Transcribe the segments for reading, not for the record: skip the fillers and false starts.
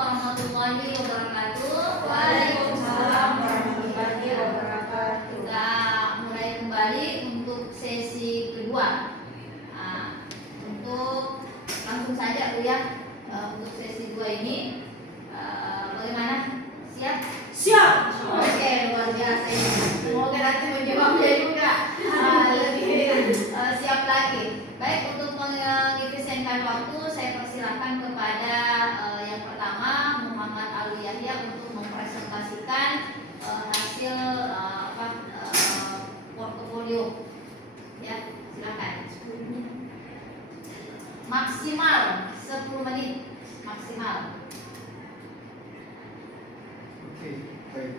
warahmatullahi wabarakatuh. Waalaikumsalam warahmatullahi wabarakatuh. Kita mulai kembali untuk sesi kedua. Nah, untuk langsung saja Bu ya. Untuk sesi kedua ini bagaimana? Siap? Siap. Oke, luar biasa ini. Semoga nanti menjawabnya juga lebih siap lagi. Baik, untuk mengefisienkan waktu, saya persilakan kepada yang pertama Muhammad Ali Yahya untuk mempresentasikan hasil portofolio. Ya, silakan. Maksimal 10 menit maksimal. Oke, baik.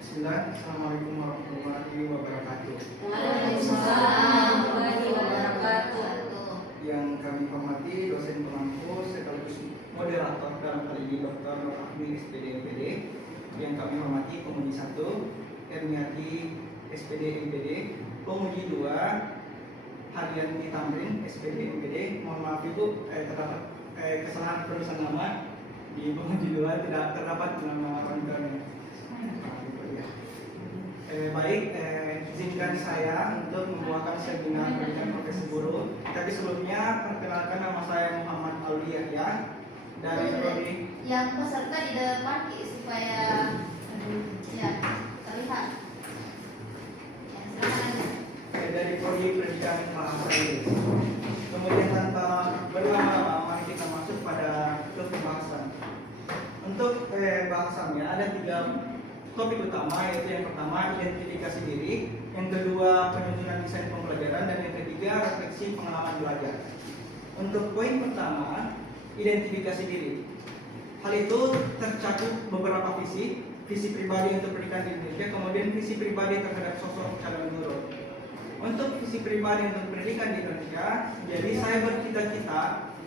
Bismillah, Assalamualaikum warahmatullahi wabarakatuh. Waalaikumsalam warahmatullahi wabarakatuh. Yang kami hormati dosen pengampu sekaligus moderator dalam hal ini Dr. Ahmi SPD MPD. Yang kami hormati penguji 1 Erniati SPD MPD, penguji 2 Haryanti Tamrin SPD MPD. Mohon maaf Ibu, terdapat kesalahan penulisan nama di penguji 2, tidak terdapat nama kontennya. Izinkan saya untuk membawakan seminar pendidikan profesi guru. Tapi sebelumnya perkenalkan, nama saya Muhammad Ali Yahya dari prodi. Yang peserta di depan supaya ya terlihat. Ya, silakan aja. Dari prodi pendidikan bahasa Inggris. Kemudian tanpa berlama-lama, mari kita masuk pada pembahasan. Untuk bahasannya ada 3 topik utama, yaitu yang pertama identifikasi diri, yang kedua penyusunan desain pembelajaran, dan yang ketiga refleksi pengalaman belajar. Untuk poin pertama, identifikasi diri. Hal itu tercakup beberapa visi pribadi untuk pendidikan di Indonesia, kemudian visi pribadi terhadap sosok calon guru. Untuk visi pribadi untuk pendidikan di Indonesia, jadi saya bercita-cita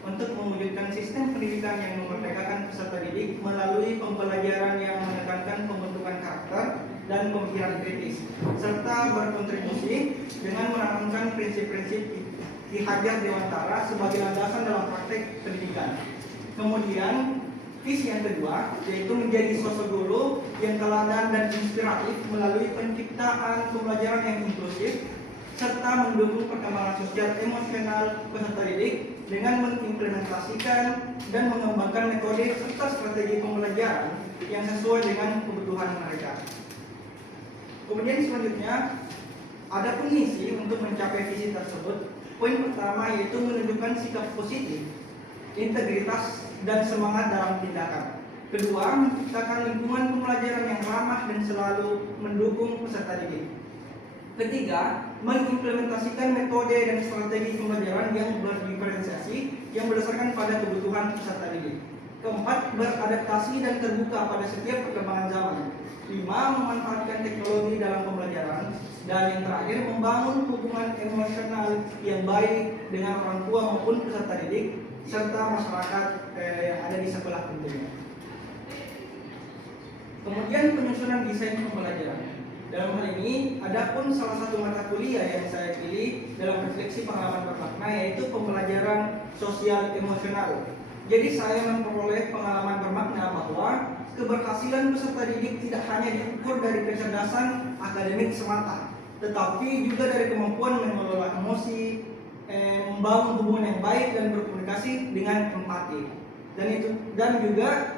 untuk mewujudkan sistem pendidikan yang memerdekakan peserta didik melalui pembelajaran yang menekankan pembentukan karakter dan pemikiran kritis, serta berkontribusi dengan menanamkan prinsip-prinsip Ki Hajar Dewantara sebagai landasan dalam praktek pendidikan. Kemudian visi yang kedua yaitu menjadi sosok guru yang teladan dan inspiratif melalui penciptaan pembelajaran yang inklusif serta mendukung perkembangan sosial emosional peserta didik dengan mengimplementasikan dan mengembangkan metode serta strategi pembelajaran yang sesuai dengan kebutuhan mereka. Kemudian selanjutnya, ada pun misi untuk mencapai visi tersebut. Poin pertama yaitu menunjukkan sikap positif, integritas, dan semangat dalam tindakan. Kedua, menciptakan lingkungan pembelajaran yang ramah dan selalu mendukung peserta didik. Ketiga, mengimplementasikan metode dan strategi pembelajaran yang berdiferensiasi yang berdasarkan pada kebutuhan peserta didik. Keempat, beradaptasi dan terbuka pada setiap perkembangan zaman. 5, memanfaatkan teknologi dalam pembelajaran. Dan yang terakhir, membangun hubungan emosional yang baik dengan orang tua maupun peserta didik serta masyarakat yang ada di sekolah tentunya. Kemudian penyusunan desain pembelajaran. Dalam hal ini, ada pun salah satu mata kuliah yang saya pilih dalam refleksi pengalaman bermakna, yaitu pembelajaran sosial emosional. Jadi saya memperoleh pengalaman bermakna bahwa keberhasilan peserta didik tidak hanya diukur dari kecerdasan akademik semata, tetapi juga dari kemampuan mengelola emosi, membangun hubungan yang baik dan berkomunikasi dengan empati. Dan juga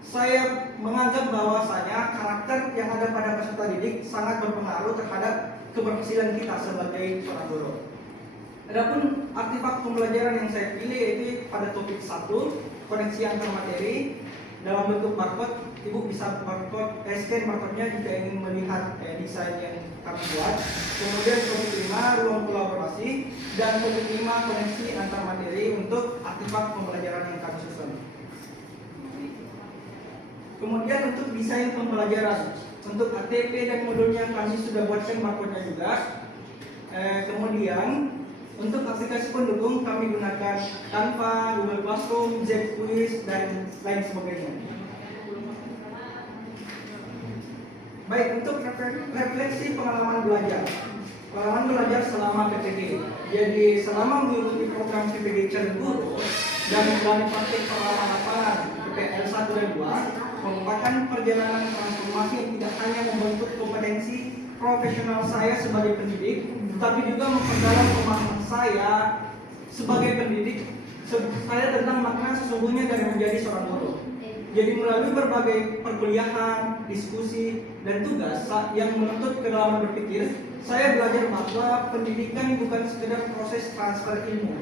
saya menganggap bahwasanya karakter yang ada pada peserta didik sangat berpengaruh terhadap keberhasilan kita sebagai seorang guru. Adapun artefak pembelajaran yang saya pilih yaitu pada topik 1, koneksi antar materi dalam bentuk barcode. Ibu bisa scan barcode-nya jika ingin melihat desain yang kami buat. Kemudian topik 5, ruang kolaborasi, dan topik 5, koneksi antar materi untuk artefak pembelajaran yang kami susun. Kemudian untuk desain pembelajaran, untuk ATP dan modulnya kami sudah buatkan barcode-nya juga. Kemudian untuk aplikasi pendukung kami gunakan Canva, Google Classroom, Zquiz, dan lain sebagainya. Baik, untuk refleksi pengalaman belajar. Pengalaman belajar selama PPG. Jadi selama mengikuti program PPG Calon Guru dan menjalani praktik pengalaman lapangan PPL 1 dan 2 merupakan perjalanan transformasi yang tidak hanya membentuk kompetensi profesional saya sebagai pendidik, tapi juga memperdalam pemahaman saya sebagai pendidik saya tentang makna sesungguhnya dari menjadi seorang guru. Jadi melalui berbagai perkuliahan, diskusi, dan tugas yang menuntut kedalaman berpikir, saya belajar bahwa pendidikan bukan sekedar proses transfer ilmu,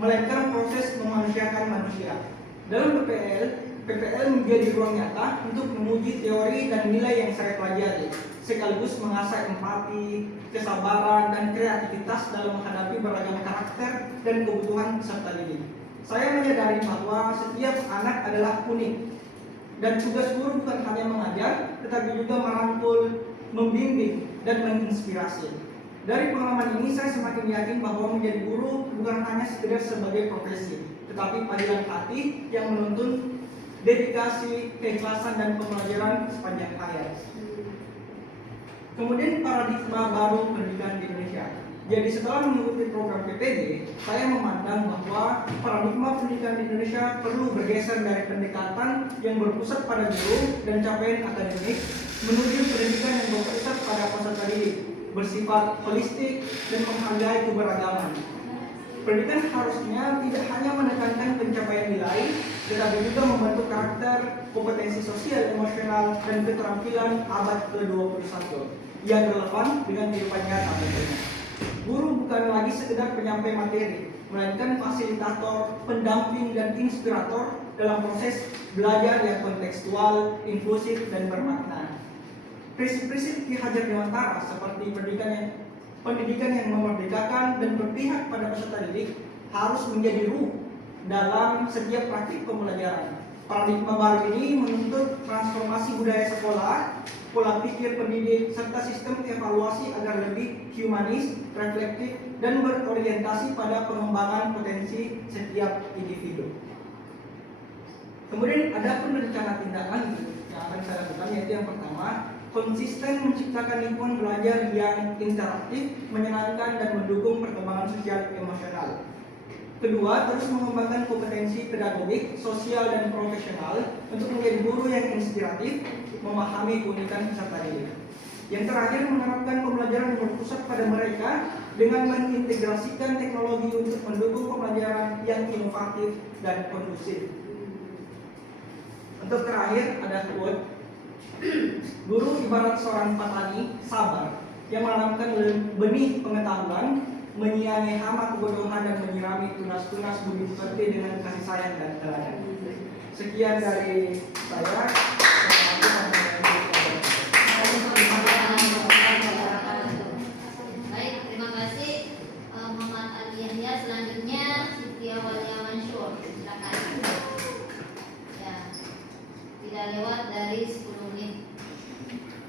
melainkan proses memanusiakan manusia. Dalam PPL menjadi ruang nyata untuk menguji teori dan nilai yang saya pelajari, sekaligus mengasah empati, kesabaran, dan kreativitas dalam menghadapi beragam karakter dan kebutuhan peserta didik. Saya menyadari bahwa setiap anak adalah unik, dan tugas guru bukan hanya mengajar, tetapi juga merangkul, membimbing, dan menginspirasi. Dari pengalaman ini, saya semakin yakin bahwa menjadi guru bukan hanya sekedar sebagai profesi, tetapi panggilan hati yang menuntun dedikasi, keikhlasan, dan pembelajaran sepanjang hayat. Kemudian paradigma baru pendidikan di Indonesia. Jadi setelah mengikuti program PPD, saya memandang bahwa paradigma pendidikan di Indonesia perlu bergeser dari pendekatan yang berpusat pada guru dan capaian akademik menuju pendidikan yang berpusat pada peserta didik, bersifat holistik dan menghargai keberagaman. Pendidikan harusnya tidak hanya menekankan pencapaian nilai, tetapi juga membentuk karakter, kompetensi sosial, emosional, dan keterampilan abad ke-21 yang relevan dengan kehidupan nyata tentunya. Guru bukan lagi sekedar penyampai materi, melainkan fasilitator, pendamping, dan inspirator dalam proses belajar yang kontekstual, inklusif, dan bermakna. Prinsip-prinsip Ki Hajar Dewantara seperti pendidikan yang memerdekakan dan berpihak pada peserta didik harus menjadi ruh dalam setiap praktik pembelajaran. Paradigma baru ini menuntut transformasi budaya sekolah, pola pikir pendidik, serta sistem evaluasi agar lebih humanis, reflektif, dan berorientasi pada pengembangan potensi setiap individu. Kemudian ada pun rencana tindakan yang akan saya lakukan, yaitu yang pertama, konsisten menciptakan lingkungan belajar yang interaktif, menyenangkan, dan mendukung perkembangan sosial emosional. Kedua, terus mengembangkan kompetensi pedagogik, sosial, dan profesional untuk menjadi guru yang inspiratif, memahami keunikan peserta didik. Yang terakhir, menerapkan pembelajaran yang berpusat pada mereka dengan mengintegrasikan teknologi untuk mendukung pembelajaran yang inovatif dan kondusif. Untuk terakhir, ada quote, guru ibarat seorang petani sabar yang menanamkan benih pengetahuan, menyiangi hama kebodohan, dan menyirami tunas-tunas budi pekerti dengan kasih sayang dan teladan. Sekian dari saya. Baik, terima kasih Muhammad Ali Yahya. Selanjutnya Siti Awalia Mansur. Silakan. Ya, tidak lewat dari 10 menit.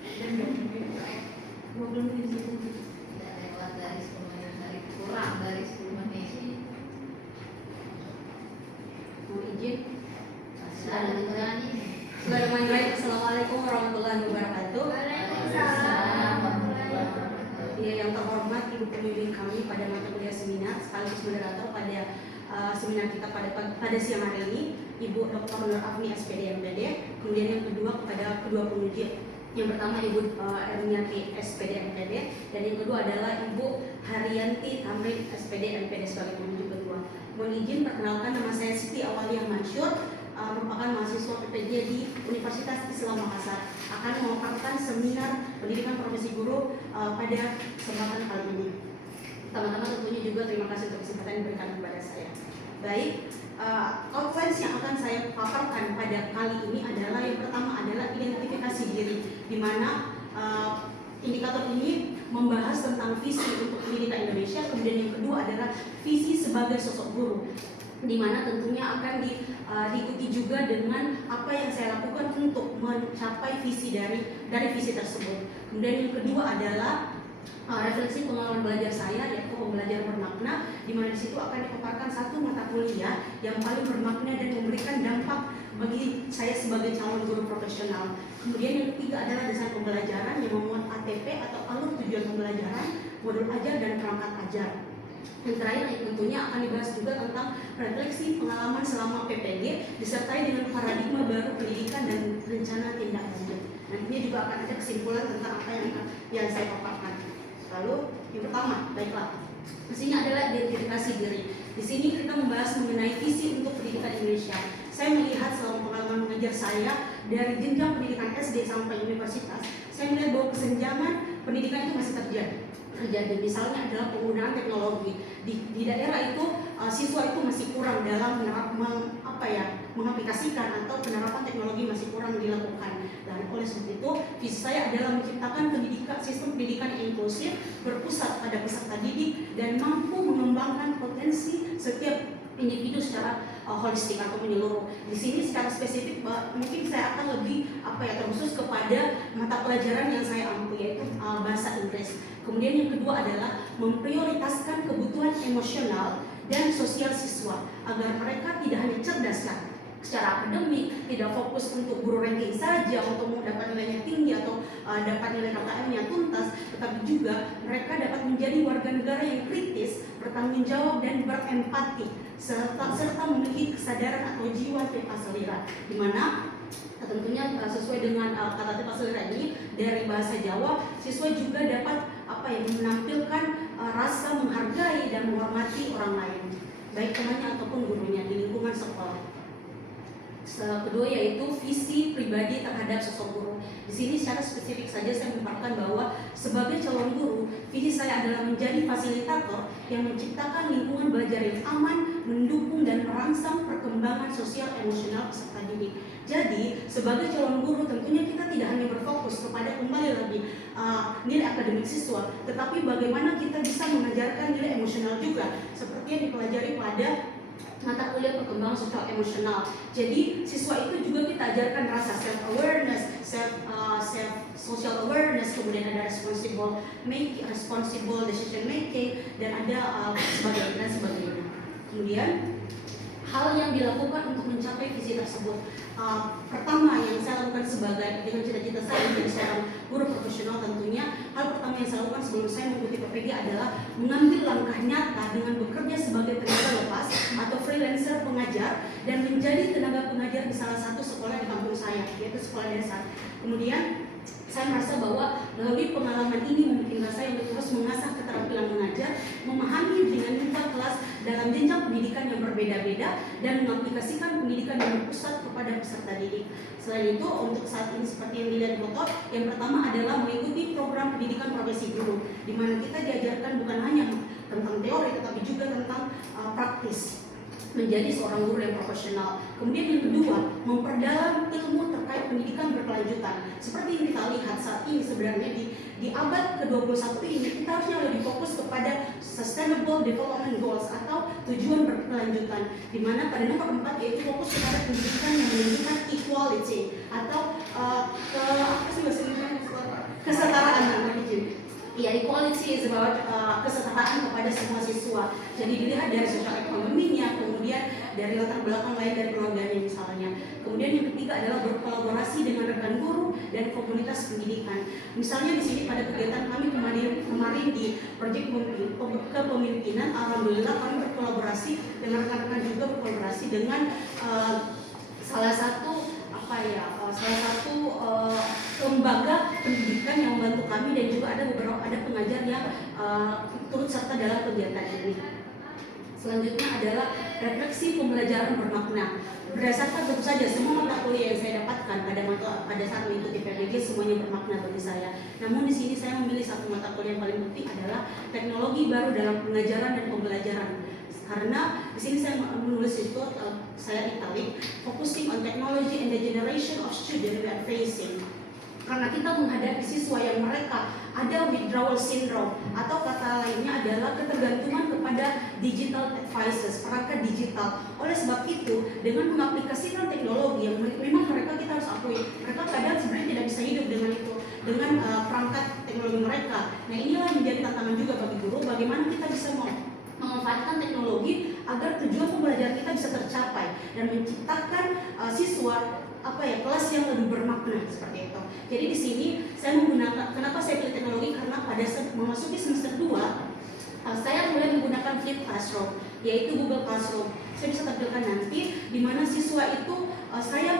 Tidak lewat dari 10 menit, kurang dari 10 menit. Mau izin? Sudah lebih berani. Bismillahirrahmanirrahim. Assalamualaikum warahmatullahi wabarakatuh. Ya, yang terhormat Ibu pembimbing kami pada mata kuliah seminar sekaligus moderator pada seminar kita pada siang hari ini, Ibu Dr. Nur Afni SPD MPD. Kemudian yang kedua kepada kedua penguji. Yang pertama Ibu Erniati SPD MPD, dan yang kedua adalah Ibu Haryanti Tamrin SPD MPD sebagai pengunjung kedua. Mohon izin perkenalkan, nama saya Siti Awalia Mansur, merupakan mahasiswa PPJ di Universitas Islam Makassar, akan memaparkan seminar pendidikan profesi guru pada kesempatan kali ini. Teman-teman tentunya juga terima kasih untuk kesempatan yang diberikan kepada saya. Baik, outline yang akan saya paparkan pada kali ini adalah yang pertama adalah identifikasi diri, di mana indikator ini membahas tentang visi untuk pendidikan Indonesia. Kemudian yang kedua adalah visi sebagai sosok guru, di mana tentunya akan diikuti juga dengan apa yang saya lakukan untuk mencapai visi dari visi tersebut. Kemudian yang kedua adalah refleksi pengalaman belajar saya, yaitu pembelajaran bermakna, di mana di situ akan dipaparkan satu mata kuliah yang paling bermakna dan memberikan dampak bagi saya sebagai calon guru profesional. Kemudian yang ketiga adalah desain pembelajaran yang memuat ATP atau alur tujuan pembelajaran, modul ajar, dan perangkat ajar. Yang terakhir tentunya akan dibahas juga tentang refleksi pengalaman selama PPG disertai dengan paradigma baru pendidikan dan rencana tindak lanjut. Nantinya juga akan ada kesimpulan tentang apa yang saya paparkan. Lalu yang pertama, baiklah. Di sini adalah identifikasi diri. Di sini kita membahas mengenai visi untuk pendidikan Indonesia. Saya melihat selama pengalaman mengajar saya dari jenjang pendidikan SD sampai universitas, saya melihat bahwa kesenjangan pendidikan itu masih terjadi. Misalnya adalah penggunaan teknologi di daerah itu, siswa itu masih kurang dalam mengaplikasikan atau penerapan teknologi masih kurang dilakukan. Dan oleh sebab itu, visi saya adalah menciptakan sistem pendidikan yang inklusif, berpusat pada peserta didik dan mampu mengembangkan potensi setiap individu secara holistik atau menyeluruh. Di sini secara spesifik mungkin saya akan lebih terkhusus kepada mata pelajaran yang saya ampu, yaitu bahasa Inggris. Kemudian yang kedua adalah memprioritaskan kebutuhan emosional dan sosial siswa agar mereka tidak hanya cerdas secara akademik, tidak fokus untuk guru ranking saja untuk mendapat nilainya tinggi atau dapat nilai KKM-nya tuntas, tetapi juga mereka dapat menjadi warga negara yang kritis, bertanggung jawab dan berempati, serta memiliki kesadaran atau jiwa tepa selera, di mana tentunya sesuai dengan kata tepa selera ini dari bahasa Jawa, siswa juga dapat menampilkan rasa menghargai dan menghormati orang lain, baik temannya ataupun gurunya di lingkungan sekolah. Kedua yaitu visi pribadi terhadap sosok guru. Di sini secara spesifik saja saya memaparkan bahwa sebagai calon guru, visi saya adalah menjadi fasilitator yang menciptakan lingkungan belajar yang aman, mendukung dan merangsang perkembangan sosial emosional peserta didik. Jadi sebagai calon guru tentunya kita tidak hanya berfokus kepada kembali lagi nilai akademik siswa, tetapi bagaimana kita bisa mengajarkan nilai emosional juga, seperti yang dipelajari pada mata kuliah perkembangan sosial emosional. Jadi siswa itu juga kita ajarkan rasa self awareness, social awareness, kemudian ada responsible decision making, dan ada sebagainya. Kemudian hal yang dilakukan untuk mencapai visi tersebut. Pertama yang saya lakukan dengan cita-cita saya menjadi seorang guru profesional, tentunya hal pertama yang saya lakukan sebelum saya mengikuti PPG adalah mengambil langkah nyata dengan bekerja sebagai tenaga lepas atau freelancer pengajar dan menjadi tenaga pengajar di salah satu sekolah di kampung saya, yaitu sekolah dasar. Kemudian saya merasa bahwa melalui pengalaman ini memungkinkan saya untuk terus mengasah keterampilan mengajar, memahami dinamika kelas dalam jenjang pendidikan yang berbeda-beda, dan mengaplikasikan pendidikan yang berpusat kepada peserta didik. Selain itu, untuk saat ini seperti yang dilihat foto, yang pertama adalah mengikuti program pendidikan profesi guru, di mana kita diajarkan bukan hanya tentang teori, tetapi juga tentang praktis menjadi seorang guru yang profesional. Kemudian yang kedua, memperdalam ilmu terkait pendidikan berkelanjutan. Seperti yang kita lihat saat ini sebenarnya di abad ke-21 ini, kita harusnya lebih fokus kepada Sustainable Development Goals atau tujuan berkelanjutan, di mana pada nomor 4 yaitu fokus kepada pendidikan yang menunjukkan equality atau kesetaraan. Ya, equality is about kesetaraan kepada semua siswa. Jadi dilihat dari sosial ekonominya, kemudian dari latar belakang lain dari keluarganya misalnya. Kemudian yang ketiga adalah berkolaborasi dengan rekan guru dan komunitas pendidikan. Misalnya di sini pada kegiatan kami kemarin di proyek kepemimpinan, alhamdulillah kami berkolaborasi dengan rekan-rekan, juga berkolaborasi dengan salah satu lembaga pendidikan yang membantu kami, dan juga ada pengajar yang turut serta dalam kegiatan ini. Selanjutnya adalah refleksi pembelajaran bermakna. Berdasarkan tentu saja semua mata kuliah yang saya dapatkan pada saat mengikuti PPG semuanya bermakna bagi saya. Namun di sini saya memilih satu mata kuliah yang paling penting adalah teknologi baru dalam pengajaran dan pembelajaran. Karena di sini saya menulis itu, saya italic, focusing on technology and the generation of students we are facing. Karena kita menghadapi siswa yang mereka ada withdrawal syndrome, atau kata lainnya adalah ketergantungan kepada digital devices, perangkat digital. Oleh sebab itu, dengan mengaplikasikan teknologi yang memang kita harus akui, mereka kadang sebenarnya tidak bisa hidup dengan perangkat teknologi mereka. Nah, inilah menjadi tantangan juga bagi guru, bagaimana kita bisa memanfaatkan teknologi agar tujuan pembelajaran kita bisa tercapai dan menciptakan siswa kelas yang lebih bermakna seperti itu. Jadi di sini saya menggunakan, kenapa saya pilih teknologi, karena pada memasuki semester 2 saya mulai menggunakan Flip Classroom, yaitu Google Classroom. Saya bisa tampilkan nanti di mana siswa itu saya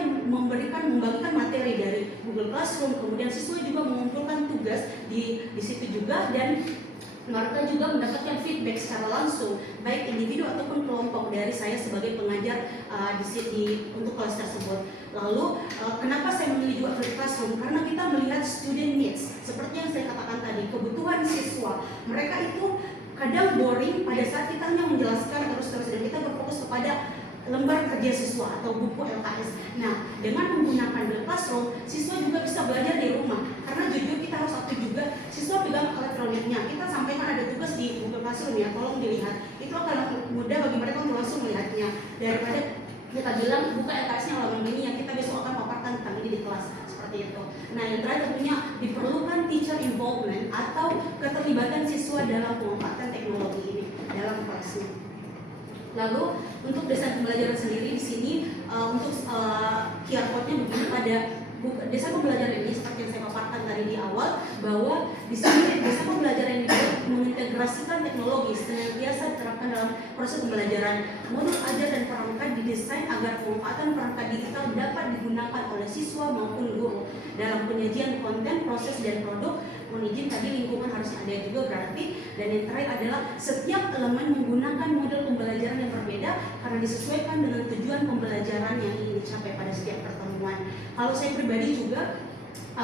classroom, kemudian siswa juga mengumpulkan tugas di situ juga, dan mereka juga mendapatkan feedback secara langsung baik individu ataupun kelompok dari saya sebagai pengajar di sini untuk kelas tersebut. Lalu kenapa saya memilih juga virtual classroom? Karena kita melihat student needs, seperti yang saya katakan tadi, kebutuhan siswa. Mereka itu kadang boring pada saat kita hanya menjelaskan terus-terus, dan kita berfokus kepada lembar kerja siswa atau buku LKS. Nah, dengan menggunakan Google Classroom, siswa juga bisa belajar di rumah. Karena jujur kita harus aktif juga, siswa pegang elektroniknya. Kita sampaikan ada tugas di Google Classroom ya, tolong dilihat. Itu akan mudah bagi mereka untuk langsung melihatnya daripada kita bilang buka LKS-nya halaman ini yang kita besok akan paparkan tentang ini di kelas, seperti itu. Nah, yang terakhir tentunya diperlukan teacher involvement atau keterlibatan siswa dalam pemanfaatan teknologi ini dalam kelasnya. Lalu untuk desain pembelajaran sendiri di sini untuk QR code-nya begini, pada desain pembelajaran ini seperti yang saya paparkan tadi di awal, bahwa di sini desain pembelajaran ini mengintegrasikan teknologi senantiasa diterapkan dalam proses pembelajaran. Modul ajar dan perangkat didesain agar pemanfaatan perangkat digital dapat digunakan oleh siswa maupun guru dalam penyajian konten, proses, dan produk. Mohon izin tadi lingkungan harus ada juga berarti. Dan yang terakhir adalah setiap elemen menggunakan model pembelajaran yang berbeda karena disesuaikan dengan tujuan pembelajaran yang ingin dicapai pada setiap pertemuan. Kalau saya pribadi juga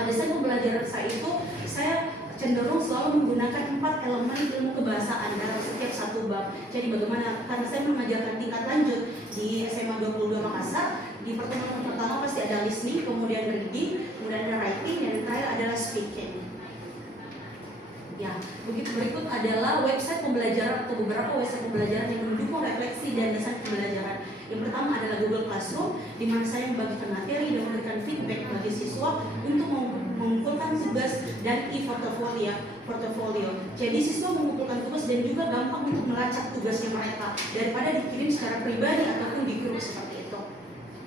desain pembelajaran saya itu saya cenderung selalu menggunakan 4 elemen ilmu kebahasaan dalam setiap satu bab. Jadi bagaimana, karena saya mengajarkan tingkat lanjut di SMA 22 Makassar, di pertemuan pertama pasti ada listening, kemudian reading, kemudian ada writing, dan yang terakhir adalah speaking. Ya, begitu berikut adalah website pembelajaran atau beberapa website pembelajaran yang mendukung refleksi dan desain pembelajaran. Yang pertama adalah Google Classroom, di mana saya membagikan materi dan memberikan feedback bagi siswa untuk mengumpulkan tugas dan portofolio. Jadi siswa mengumpulkan tugas dan juga gampang untuk melacak tugasnya mereka daripada dikirim secara pribadi ataupun di grup seperti itu.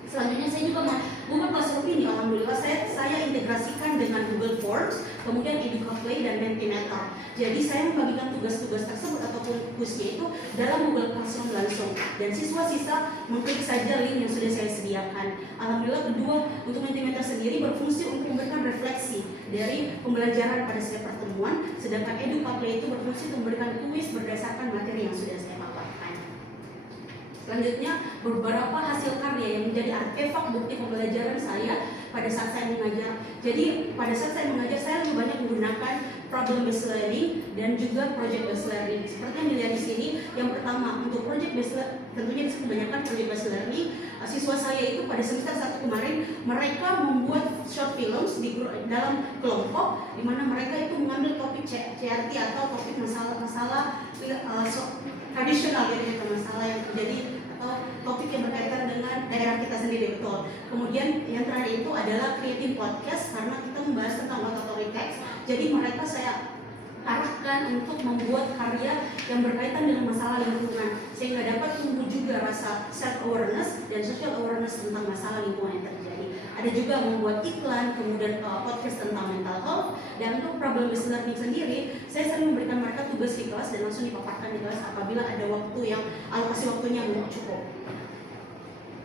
Selanjutnya saya juga Google Classroom ini alhamdulillah saya integrasikan dengan Google Forms, kemudian Educaplay dan Mentimeter. Jadi saya membagikan tugas-tugas tersebut ataupun kuisnya itu dalam Google Classroom langsung, dan siswa sisa mengklik saja link yang sudah saya sediakan. Alhamdulillah. Kedua, untuk Mentimeter sendiri berfungsi untuk memberikan refleksi dari pembelajaran pada setiap pertemuan, sedangkan Educaplay itu berfungsi untuk memberikan kuis berdasarkan materi yang sudah saya paparkan. Selanjutnya, beberapa hasil karya yang menjadi artefak bukti pembelajaran saya pada saat saya mengajar. Jadi pada saat saya mengajar, saya lebih banyak menggunakan problem based learning dan juga project based learning. Seperti yang dilihat di sini, yang pertama untuk project based learning, tentunya disini kebanyakan project based learning. Siswa saya itu pada semester 1 kemarin, mereka membuat short films dalam kelompok, di mana mereka itu mengambil topik CRT atau topik masalah tradisional, gitu, masalah yang terjadi atau topik yang berkaitan dengan daerah kita sendiri, betul. Kemudian yang terakhir itu adalah creating podcast, karena kita membahas tentang auditory text. Jadi mereka saya arahkan untuk membuat karya yang berkaitan dengan masalah lingkungan, sehingga dapat tumbuh juga rasa self awareness dan social awareness tentang masalah lingkungan yang terjadi. Ada juga membuat iklan, kemudian podcast tentang mental health. Dan untuk problem based learning sendiri, saya sering memberikan mereka tugas di kelas dan langsung dipaparkan di kelas apabila ada waktu yang alokasi waktunya belum cukup.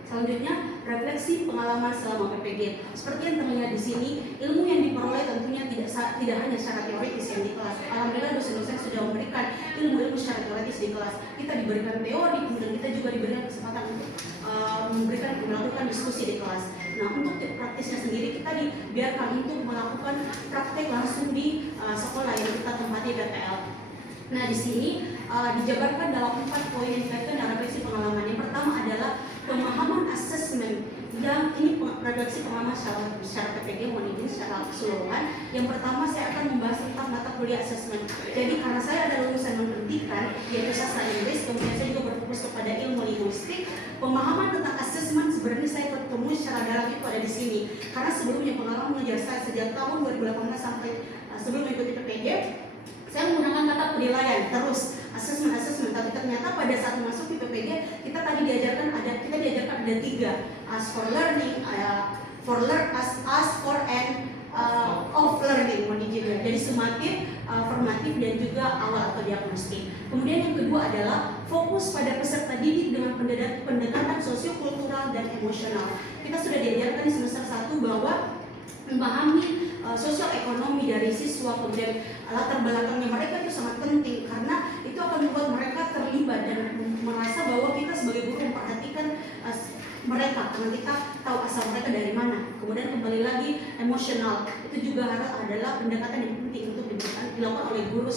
Selanjutnya, refleksi pengalaman selama PPG. Seperti yang terlihat di sini, ilmu yang diperoleh tentunya tidak hanya secara teoritis yang di kelas. Alhamdulillah dosen-dosen sudah memberikan ilmu-ilmu secara teoritis di kelas. Kita diberikan teori, kemudian kita juga diberikan kesempatan untuk melakukan diskusi di kelas. Nah, untuk praktisnya sendiri kita dibiarkan untuk melakukan praktek langsung di sekolah yang kita tempati PPL. Nah, di sini dijabarkan dalam 4 poin yang dikaitkan dengan refleksi pengalaman. Yang pertama adalah pemahaman asesmen, yang ini refleksi pengalaman secara PPG, mohon izin secara keseluruhan. Yang pertama saya akan membahas tentang mata kuliah asesmen. Jadi karena saya ada lulusan non-pendidikan yaitu sastra Inggris, kemudian saya juga berfokus kepada ilmu linguistik. Pemahaman tentang asesmen sebenarnya saya bertemu secara dalam itu ada di sini. Karena sebelumnya pengalaman mengajar saya sejak tahun 2018 sampai sebelum mengikuti PPG, saya menggunakan kata penilaian terus asesmen, tapi ternyata pada saat masuk di PPG kita diajarkan ada 3, ask for learning, ask for and of learning, jadi sumatif, formatif, dan juga awal atau diagnostik. Kemudian yang kedua adalah fokus pada peserta didik dengan pendekatan sosiokultural dan emosional. Kita sudah diajarkan di semester 1 bahwa memahami sosial ekonomi dari siswa, kemudian latar belakangnya mereka itu sangat penting karena itu akan membuat mereka terlibat dan merasa bahwa kita sebagai guru memperhatikan mereka karena kita tahu asal mereka dari mana. Kemudian kembali lagi emosional itu juga adalah pendekatan yang penting untuk dilakukan oleh guru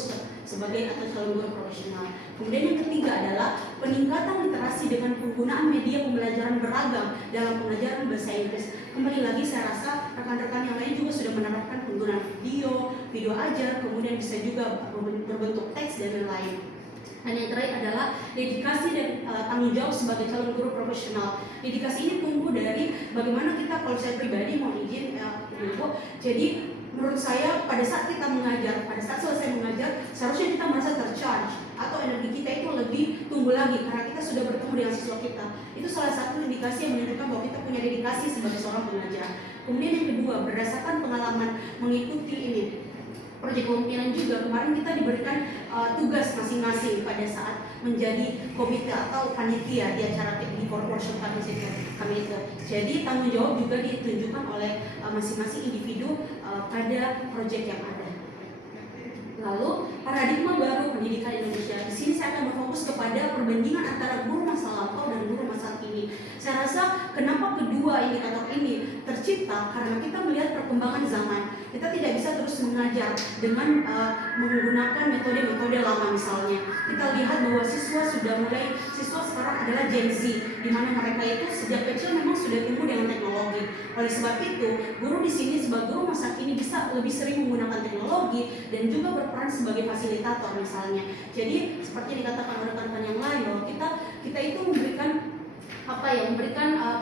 sebagai atau calon guru profesional. Kemudian yang ketiga adalah peningkatan literasi dengan penggunaan media pembelajaran beragam dalam pengajaran bahasa Inggris. Kembali lagi saya rasa rekan-rekan yang lain juga sudah menerapkan penggunaan video ajar, kemudian bisa juga berbentuk teks dan lain-lain. Dan yang terakhir adalah dedikasi dan tanggung jawab sebagai calon guru profesional. Dedikasi ini tumbuh dari bagaimana kita, kalau saya pribadi mau izin Ibu, jadi menurut saya pada saat kita mengajar, pada saat selesai mengajar, seharusnya kita merasa tercharge atau energi kita itu lebih tumbuh lagi karena kita sudah bertemu dengan siswa kita. Itu salah satu indikasi yang menunjukkan bahwa kita punya dedikasi sebagai seorang pengajar. Kemudian yang kedua, berdasarkan pengalaman mengikuti ini proyek kepemimpinan juga, kemarin kita diberikan tugas masing-masing pada saat menjadi komite atau panitia di acara di workshop kami itu. Jadi tanggung jawab juga ditunjukkan oleh masing-masing individu pada proyek yang ada. Lalu paradigma baru pendidikan Indonesia. Di sini saya akan berfokus kepada perbandingan antara guru masa lampau dan guru masa kini. Saya rasa kenapa kedua indikator ini tercipta karena kita melihat perkembangan zaman. Kita tidak bisa terus mengajar dengan menggunakan metode-metode lama misalnya. Kita lihat bahwa siswa sekarang adalah Gen Z, di mana mereka itu sejak kecil memang sudah tumbuh dengan teknologi. Oleh sebab itu, guru di sini sebagai guru masa kini bisa lebih sering menggunakan teknologi dan juga berperan sebagai fasilitator misalnya. Jadi seperti dikatakan oleh rekan-rekan yang lain bahwa kita itu memberikan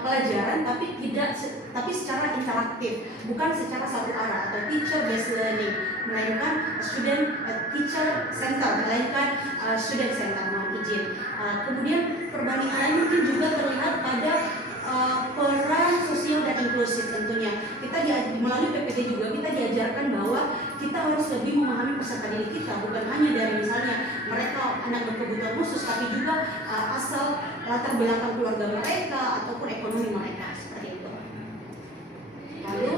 pelajaran tapi secara interaktif, bukan secara satu arah atau teacher based learning, melainkan teacher center, melainkan student center. Mohon izin. Kemudian perbandingan lain mungkin juga terlihat pada peran sosial dan inklusif tentunya. Kita melalui PPT juga kita diajarkan bahwa kita harus lebih memahami peserta didik kita, bukan hanya dari misalnya mereka anak berkebutuhan khusus, tapi juga asal latar belakang keluarga mereka ataupun ekonomi mereka seperti itu. Lalu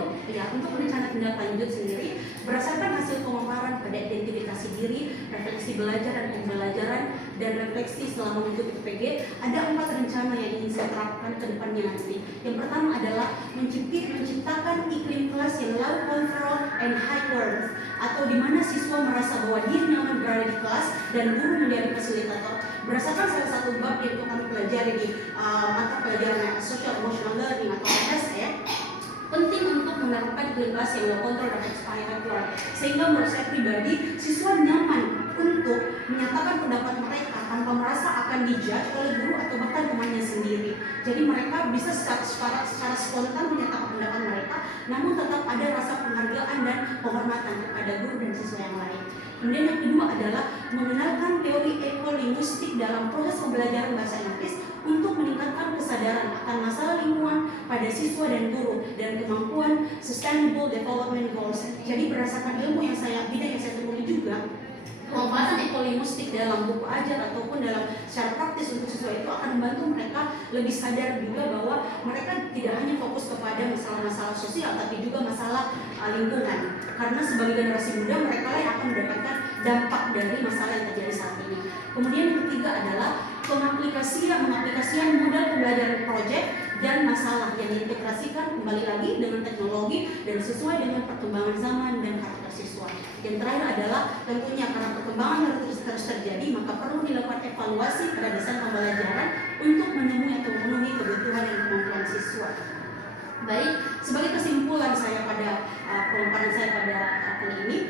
untuk rencana tindak lanjut sendiri berdasarkan hasil pemaparan pada identifikasi diri, refleksi belajar dan pembelajaran, dan refleksi selama mengikuti PPG, ada 4 rencana yang ingin saya terapkan ke depannya nanti. Yang pertama adalah menciptakan iklim kelas yang low control and high worth, atau di mana siswa merasa bahwa dia nyaman berada di kelas dan guru menjadi fasilitator. Berdasarkan salah satu bab yang kami pelajari di mata pelajaran social emotional learning atau SE, penting untuk menerapkan iklim kelas yang low control dan high worth, sehingga menurut saya pribadi siswa nyaman untuk menyatakan pendapat mereka tanpa merasa akan dijudge oleh guru atau bahkan temannya sendiri. Jadi mereka bisa secara spontan menyatakan pendapat mereka, namun tetap ada rasa penghargaan dan penghormatan kepada guru dan siswa yang lain. Kemudian yang kedua adalah mengenalkan teori ekolinguistik dalam proses pembelajaran bahasa Inggris untuk meningkatkan kesadaran akan masalah lingkungan pada siswa dan guru dan kemampuan Sustainable Development Goals. Jadi berdasarkan ilmu yang bidang yang saya temui juga, pemanfaatan ekolinguistik dalam buku ajar ataupun dalam secara praktis untuk siswa itu akan membantu mereka lebih sadar juga bahwa mereka tidak hanya fokus kepada masalah-masalah sosial tapi juga masalah lingkungan. Karena sebagai generasi muda mereka yang akan mendapatkan dampak dari masalah yang terjadi saat ini. Kemudian yang ketiga adalah pengaplikasian model pembelajaran proyek dan masalah yang diintegrasikan kembali lagi dengan teknologi dan sesuai dengan perkembangan zaman dan karakter siswa. Yang terakhir adalah tentunya karena perkembangan terus terjadi, maka perlu dilakukan evaluasi pada desain pembelajaran untuk menemui atau memenuhi kebutuhan dan kemampuan siswa. Baik, sebagai kesimpulan saya pada pemaparan saya pada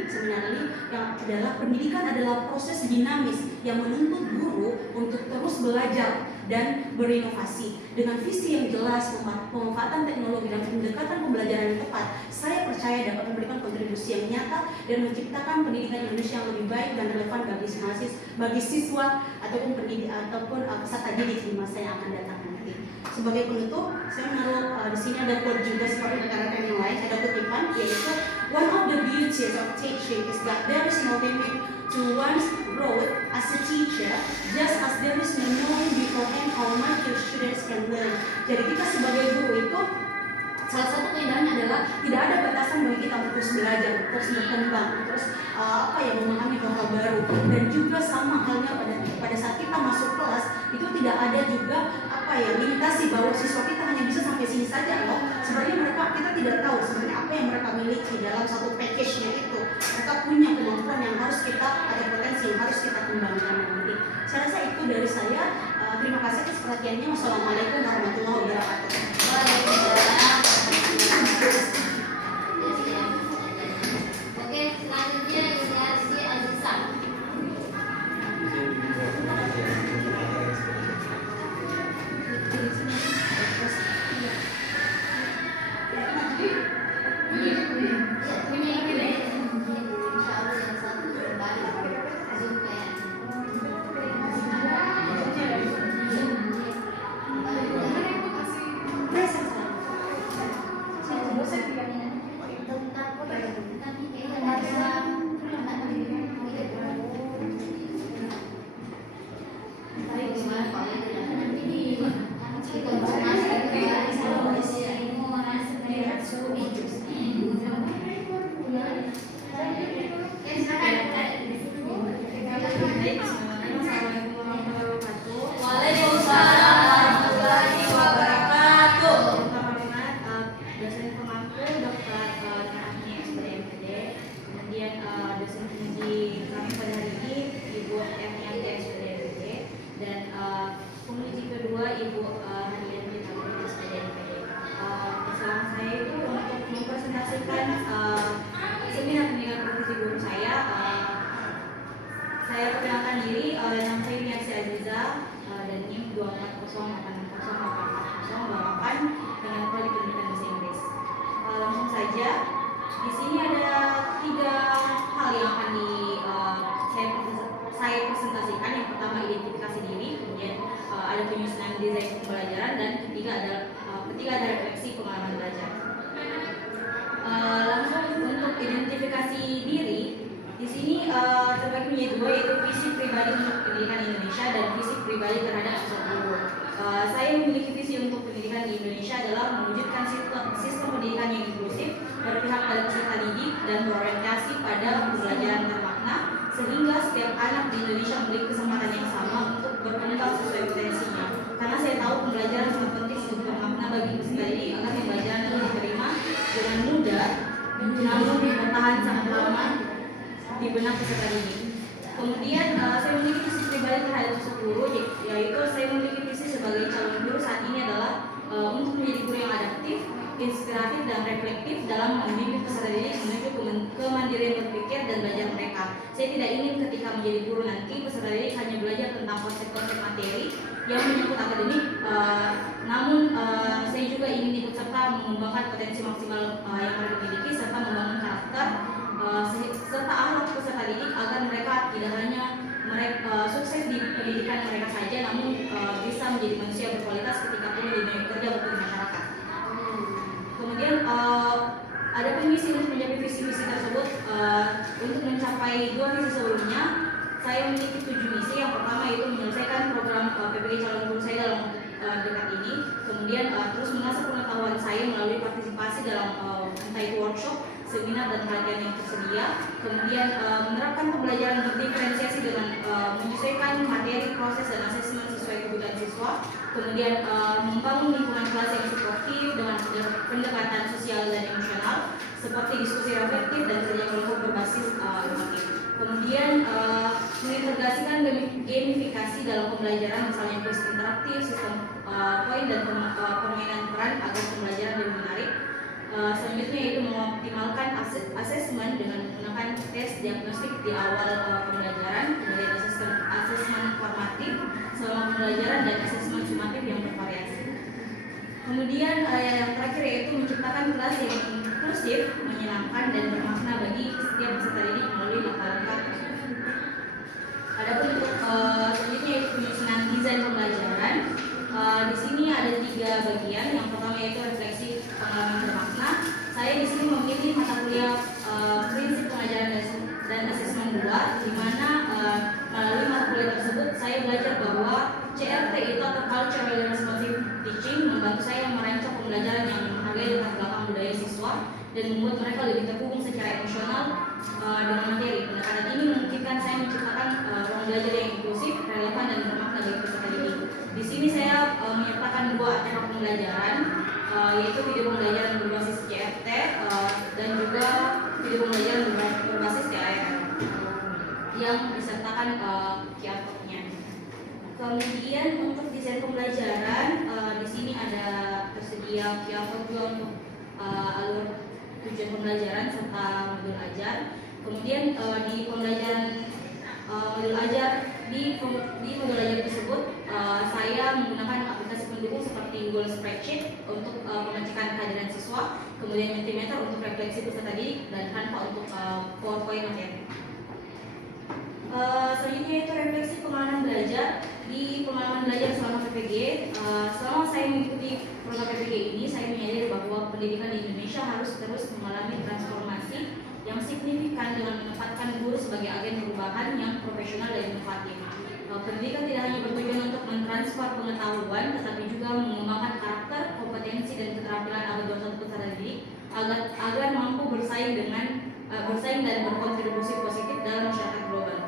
seminar ini yang adalah pendidikan adalah proses dinamis yang menuntut guru untuk terus belajar dan berinovasi. Dengan visi yang jelas, pemanfaatan teknologi dan pendekatan pembelajaran yang tepat, saya percaya dapat memberikan kontribusi yang nyata dan menciptakan pendidikan Indonesia yang lebih baik dan relevan bagi siswa ataupun peserta didik di masa yang akan datang nanti. Sebagai penutup, saya menaruh di sini ada quote juga seperti rekan-rekan yang lain, ada kutipan yaitu one of the beauties of teaching is that there is no limit to one's growth as a teacher, just as there is no knowing beforehand how much your students can learn. Jadi kita sebagai guru itu salah satu keindahannya adalah tidak ada batasan bagi kita untuk terus belajar, terus berkembang, terus memahami hal-hal baru. Dan juga sama halnya pada saat kita masuk kelas itu tidak ada juga limitasi bahwa siswa kita hanya bisa sampai sini saja loh. Sebenarnya kita tidak tahu sebenarnya apa yang mereka miliki dalam satu package-nya itu. Mereka punya kemampuan yang harus kita, ada potensi yang harus kita kembangkan nanti. Saya rasa itu dari saya. Terima kasih atas perhatiannya. Wassalamualaikum warahmatullahi wabarakatuh. Waalaikumsalam. Oke, selanjutnya Yuniarsi Azizah. Saya perkenalkan diri, nama saya Yuniarsi Azizah dan NIM 240808088 dengan prodi pendidikan bahasa Inggris. Langsung saja, di sini ada 3 hal yang akan saya presentasikan. Yang pertama identifikasi diri, kemudian ada penyusunan desain pembelajaran, dan ketiga ada refleksi pengalaman belajar. Langsung untuk identifikasi diri. Di sini terbagi menjadi 2, yaitu visi pribadi untuk pendidikan Indonesia dan visi pribadi terhadap siswa guru. Saya memiliki visi untuk pendidikan di Indonesia adalah mewujudkan sistem pendidikan yang inklusif, berpihak pada peserta didik, dan berorientasi pada pembelajaran bermakna, sehingga setiap anak di Indonesia memiliki kesempatan yang sama untuk berkembang sesuai potensinya. Karena saya tahu pembelajaran sangat penting untuk bermakna bagi peserta didik agar pembelajaran dapat diterima dengan mudah, namun bertahan sangat lama di benak peserta didik. Kemudian saya memiliki visi pribadi terhadap siswa guru, yaitu saya memiliki visi sebagai calon guru saat ini adalah untuk menjadi guru yang adaptif, inspiratif, dan reflektif dalam membimbing peserta didik menuju kemandirian berpikir dan belajar mereka. Saya tidak ingin ketika menjadi guru nanti peserta didik hanya belajar tentang konsep-konsep materi yang menyangkut akademik, namun saya juga ingin ikut serta mengembangkan potensi maksimal yang mereka miliki serta membangun karakter serta akhlak peserta didik agar mereka tidak hanya sukses di pendidikan mereka saja, namun bisa menjadi manusia berkualitas ketika turun di dunia kerja maupun di masyarakat. Kemudian ada misi untuk mencapai visi-visi tersebut. Untuk mencapai 2 visi sebelumnya, saya memiliki 7 misi. Yang pertama yaitu menyelesaikan program PPG calon guru saya dalam dekat ini. Kemudian terus mengasah pengetahuan saya melalui partisipasi dalam entah itu workshop, seminar, dan pelatihan yang tersedia. Kemudian menerapkan pembelajaran berdiferensiasi dengan menyesuaikan materi, proses, dan asesmen sesuai kebutuhan siswa. Kemudian membangun lingkungan kelas yang suportif dengan pendekatan sosial dan emosional seperti diskusi reflektif dan kerja kelompok berbasis emotif. Kemudian mengintegrasikan gamifikasi dalam pembelajaran, misalnya kuis interaktif, sistem poin, dan permainan peran agar pembelajaran lebih menarik. Selanjutnya yaitu mengoptimalkan asesmen dengan menggunakan tes diagnostik di awal pembelajaran, kemudian asesmen formatif selama pembelajaran, dan asesmen sumatif yang bervariasi. Kemudian yang terakhir yaitu menciptakan kelas yang inklusif, menyenangkan, dan bermakna bagi setiap peserta didik melalui langkah-langkah tersebut. Adapun untuk selanjutnya yaitu penyusunan desain pembelajaran. Di sini ada 3 bagian. Yang pertama yaitu refleksi pengalaman bermakna. Saya di sini memilih mata kuliah prinsip pengajaran dan asesmen 2, di mana melalui mata kuliah tersebut saya belajar bahwa CRT itu atau Culturally Responsive Teaching membantu saya merancang pembelajaran yang menghargai dan budaya siswa dan membuat mereka lebih terhubung secara emosional dengan materi. Pendekatan ini memungkinkan saya menciptakan ruang belajar yang inklusif, relevan dan bermakna bagi peserta didik. Di sini saya menyertakan dua artefak pembelajaran, yaitu video pembelajaran berbasis CFT dan juga video pembelajaran berbasis TAR yang disertakan QR code-nya. Kemudian untuk desain pembelajaran, di sini ada tersedia QR code juga untuk alur tujuan pembelajaran serta modul ajar. Kemudian di pembelajaran modul ajar di modul ajar tersebut saya menggunakan aplikasi pendukung seperti Google Spreadsheet untuk pengecekan kehadiran siswa, kemudian Mentimeter untuk refleksi peserta didik, dan Canva untuk PowerPoint materi. Selanjutnya itu refleksi pengalaman belajar. Di pengalaman belajar selama PPG, selama saya mengikuti program PPG ini, saya menyadari bahwa pendidikan di Indonesia harus terus mengalami transformasi yang signifikan dengan menempatkan guru sebagai agen perubahan yang profesional dan inovatif. Pendidikan tidak hanya bertujuan untuk mentransfer pengetahuan, tetapi juga mengembangkan karakter, kompetensi, dan keterampilan anggota peserta didik agar mampu bersaing dan berkontribusi positif dalam masyarakat global.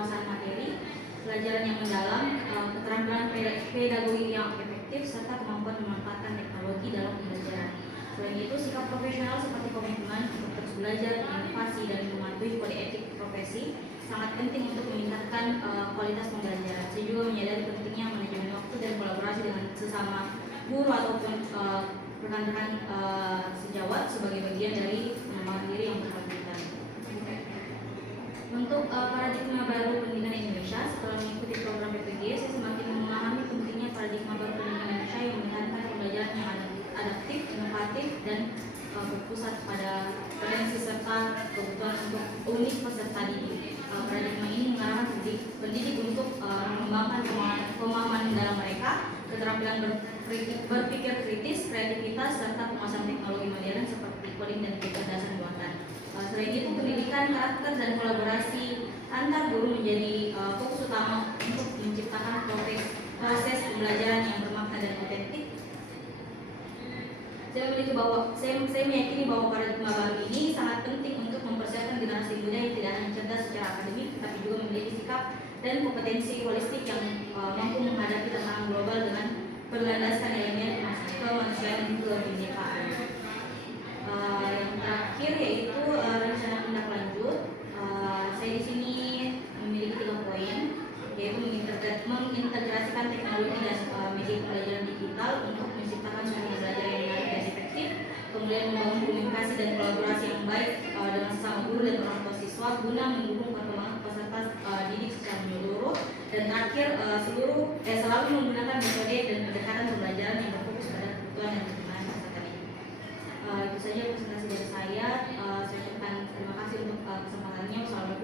penguasaan materi, pelajaran yang mendalam, keterampilan pedagogi yang efektif, serta kemampuan memanfaatkan teknologi dalam pembelajaran. Selain itu, sikap profesional seperti komitmen untuk terus belajar, inovasi, dan mematuhi kode etik profesi sangat penting untuk meningkatkan kualitas pembelajaran. Saya juga menyadari pentingnya manajemen waktu dan kolaborasi dengan sesama guru ataupun rekan-rekan sejawat sebagai bagian dari pengembangan diri yang berkelanjutan. Untuk paradigma baru pendidikan Indonesia, setelah mengikuti program PPG, saya semakin memahami pentingnya paradigma baru pendidikan Indonesia yang menekankan pembelajaran yang adaptif, inovatif, dan berpusat pada potensi serta kebutuhan untuk unik peserta didik. Paradigma ini mengarahkan pendidik untuk mengembangkan pemahaman dalam mereka, keterampilan berpikir kritis, kreativitas, serta penguasaan teknologi modern seperti coding dan kecerdasan buatan. Selain itu, pendidikan karakter dan kolaborasi antar guru menjadi fokus utama untuk menciptakan proses pembelajaran yang bermakna dan otentik. Saya meyakini bahwa paradigma baru ini sangat penting untuk mempersiapkan generasi muda yang tidak hanya cerdas secara akademik, tapi juga memiliki sikap dan kompetensi holistik yang mampu menghadapi tantangan global dengan berlandaskan elemen kemanusiaan dan kebinekaan. Yang terakhir yaitu rencana tindak lanjut. Saya di sini memiliki 3 poin, yaitu mengintegrasikan teknologi dan media pembelajaran digital untuk menciptakan suasana belajar yang menarik dan efektif, kemudian membangun komunikasi dan kolaborasi yang baik dengan sesama guru dan orang tua siswa guna mendukung perkembangan peserta didik secara menyeluruh, dan terakhir selalu menggunakan metode dan pendekatan pembelajaran yang berfokus pada kebutuhan dan perkembangan peserta didik. Itu saja presentasi dari saya. Saya ucapkan terima kasih untuk kesempatannya. Wassalamualaikum